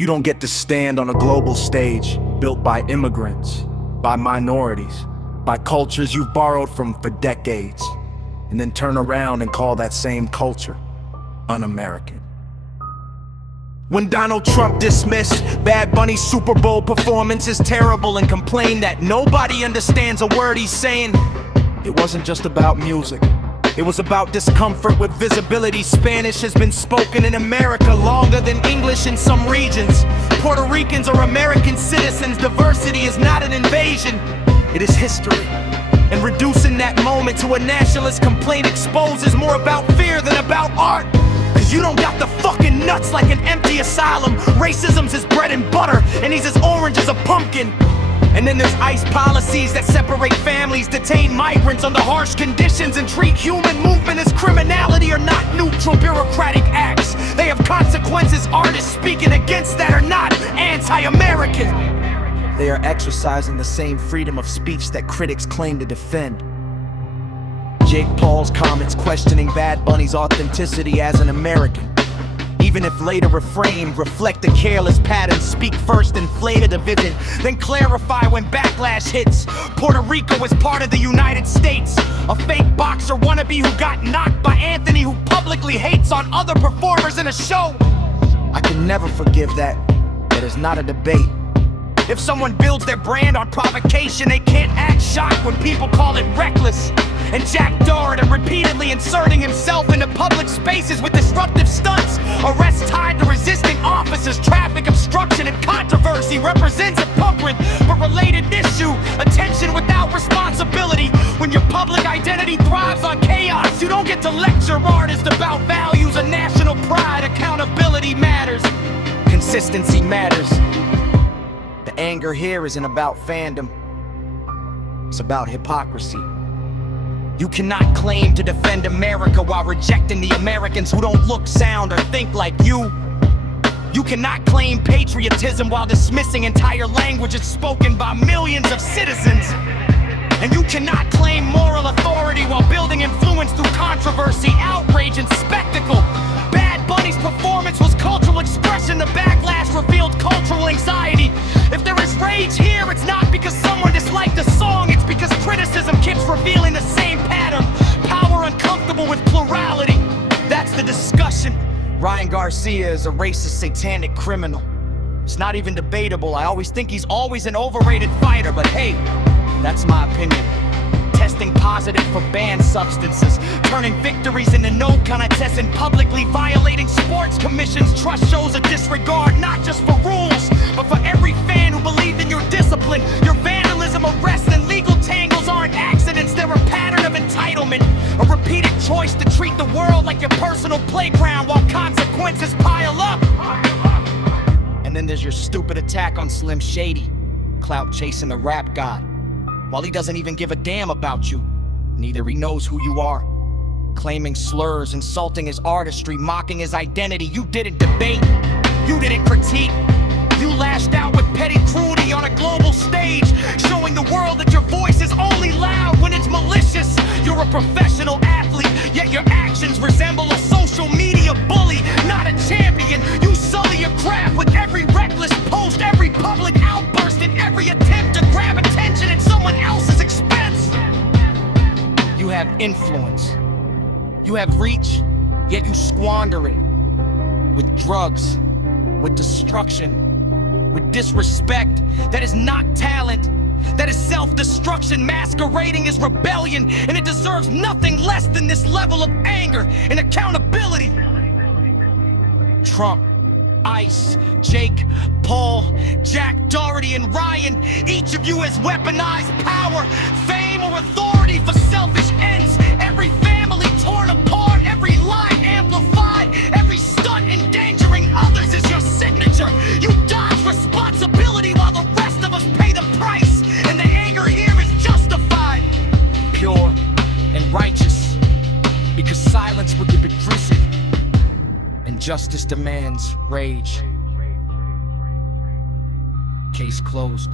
You don't get to stand on a global stage built by immigrants, by minorities, by cultures you've borrowed from for decades, and then turn around and call that same culture un-American. When Donald Trump dismissed Bad Bunny's Super Bowl performance as terrible and complained that nobody understands a word he's saying, it wasn't just about music. It was about discomfort with visibility. Spanish has been spoken in America longer than English in some regions. Puerto Ricans are American citizens. Diversity is not an invasion, it is history. And reducing that moment to a nationalist complaint exposes more about fear than about art. Cause you don't got the fucking nuts like an empty asylum. Racism's his bread and butter, and he's as orange as a pumpkin. And then there's ICE policies that separate families, detain migrants under harsh conditions, and treat human movement as criminality or not neutral bureaucratic acts. They have consequences. Artists speaking against that are not anti-American. They are exercising the same freedom of speech that critics claim to defend. Jake Paul's comments questioning Bad Bunny's authenticity as an American, even if later refrained, reflect a careless pattern. Speak first, inflate a division, then clarify when backlash hits. Puerto Rico is part of the United States. A fake boxer wannabe who got knocked by Anthony, who publicly hates on other performers in a show. I can never forgive that. It is not a debate. If someone builds their brand on provocation, they can't act shocked when people call it reckless. And Jack Doherty repeatedly inserting himself into public spaces with disruptive stunts. Arrests tied to resisting officers, traffic obstruction, and controversy represents a public but related issue. Attention without responsibility. When your public identity thrives on chaos, you don't get to lecture artists about values of national pride. Accountability matters. Consistency matters. The anger here isn't about fandom. It's about hypocrisy. You cannot claim to defend America while rejecting the Americans who don't look, sound, or think like you. You cannot claim patriotism while dismissing entire languages spoken by millions of citizens. And you cannot claim moral authority while building influence through controversy, outrage, and spectacle. Bad Bunny's performance was cultural expression. The backlash revealed cultural anxiety. If there is rage here, it's not because someone disliked the song, it's because criticism keeps revealing the same pattern. Power uncomfortable with plurality. That's the discussion. Ryan Garcia is a racist, satanic criminal. It's not even debatable. I always think he's always an overrated fighter, but hey, that's my opinion. Testing positive for banned substances, turning victories into no contests, and publicly violating sports commissions. Trust shows a disregard not just for rules, but for every fan who believed in your discipline. Your vandalism, arrests, and legal tangles aren't accidents. They're a pattern of entitlement, a repeated choice to treat the world like your personal playground while consequences pile up. And then there's your stupid attack on Slim Shady, clout chasing the rap god. While he doesn't even give a damn about you, neither he knows who you are. Claiming slurs, insulting his artistry, mocking his identity. You didn't debate, you didn't critique. You lashed out with petty cruelty on a global stage, showing the world that your voice is only loud when it's malicious. You're a professional athlete, yet your actions resemble a social media bully, not a champion. You sully your craft with every reckless post, every public outburst, and every attempt to grab attention at someone else's expense. You have influence, you have reach, yet you squander it with drugs, with destruction, with disrespect. That is not talent. That is self-destruction masquerading as rebellion, and it deserves nothing less than this level of anger and accountability. Trump, ICE, Jake, Paul, Jack Doherty, and Ryan, each of you has weaponized power, fame, or authority for selfish ends. Every family torn apart, every lie amplified, every stunt endangering others is your signature. You dodge responsibility while the rest of us pay the price, and the anger here is justified, pure and righteous, because silence would be prison, and justice demands rage. Case closed.